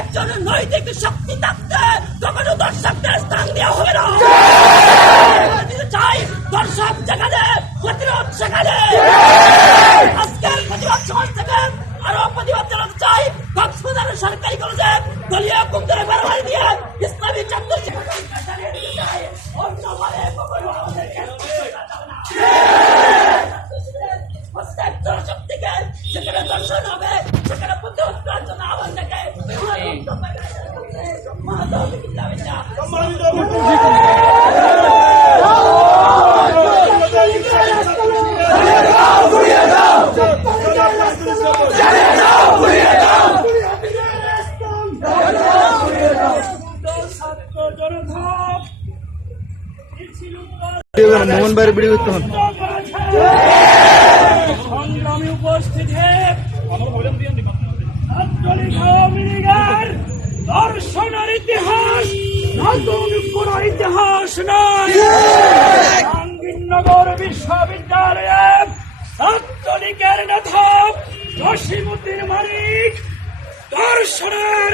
একজন নৈতিক শক্তি থাকতে কখনো দর্শকদের স্থান দেওয়া হবে না। চাই দর্শক যেখানে প্রতিরোধ সেখানে। আজকের প্রতিবাদ সমাজ থেকে আরো প্রতিবাদ জানাতে চাই। কক্সবাজারের সরকারি কলেজে দলীয় কুমদের বেরোয় দিয়ে ইসলামী ছাত্র জনশক্তিকে সেখানে দর্শন হবে, সেখানে প্রতিরোধ করার জন্য আহ্বান থাকে। মোহন বাইরে বিড়ি করতে হন সংগ্রামী উপস্থিতি আঞ্চলিক আওয়ামী লীগের দর্শনের ইতিহাস নতুন কোন ইতিহাস নয়। জাহাঙ্গীরনগর বিশ্ববিদ্যালয়ের ছাত্রলীগের নেতা জসিমউদ্দিন মানিক দর্শনের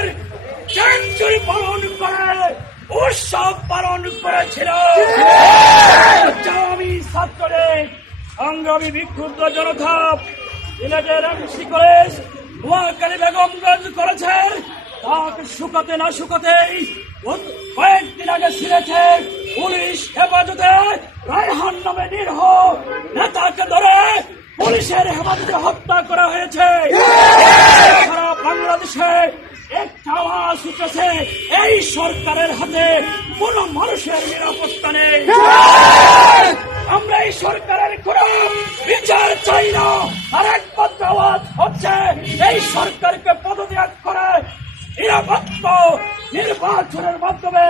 সেঞ্চুরি পালন করে উৎসব পালন করেছিল। আমি ছাত্রদের সংগ্রামী বিক্ষুব্ধ জনতা সিলেটের এমসি কলেজ নোয়াখালী বেগমগঞ্জ করেছেন। তাকে শুকাতে না শুকাতেই কয়েকদিন আগে সিলেটে পুলিশ হেফাজতে রায়হান নামে নিরীহ নেতাকে ধরে পুলিশের হেফাজতে হত্যা করা হয়েছে। সারা বাংলাদেশে একটা আওয়াজ উঠেছে, এই সরকারের হাতে কোন মানুষের নিরাপত্তা নেই। আমরা এই সরকারের কোন বিচার চাই না। আর একমাত্র আওয়াজ হচ্ছে এই সরকারকে পদত্যাগ করে নিরাপত্ত নির্বাচনের মাধ্যমে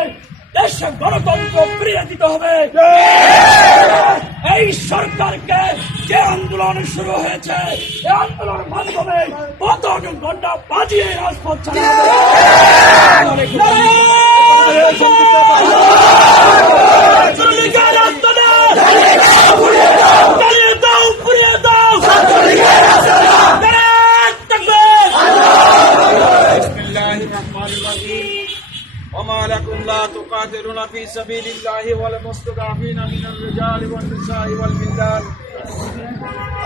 দেশে গণতন্ত্র ফিরিয়ে দিতে হবে। এই সরকারকে যে আন্দোলন শুরু হয়েছে এই আন্দোলনের মাধ্যমে পতন ঘন্টা বাজিয়ে রাজপথ চালাতে وما لكم لا تقاتلون في سبيل الله والمستضعفين من الرجال والنساء والولدان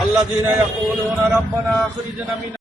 الذين يقولون ربنا اخرجنا من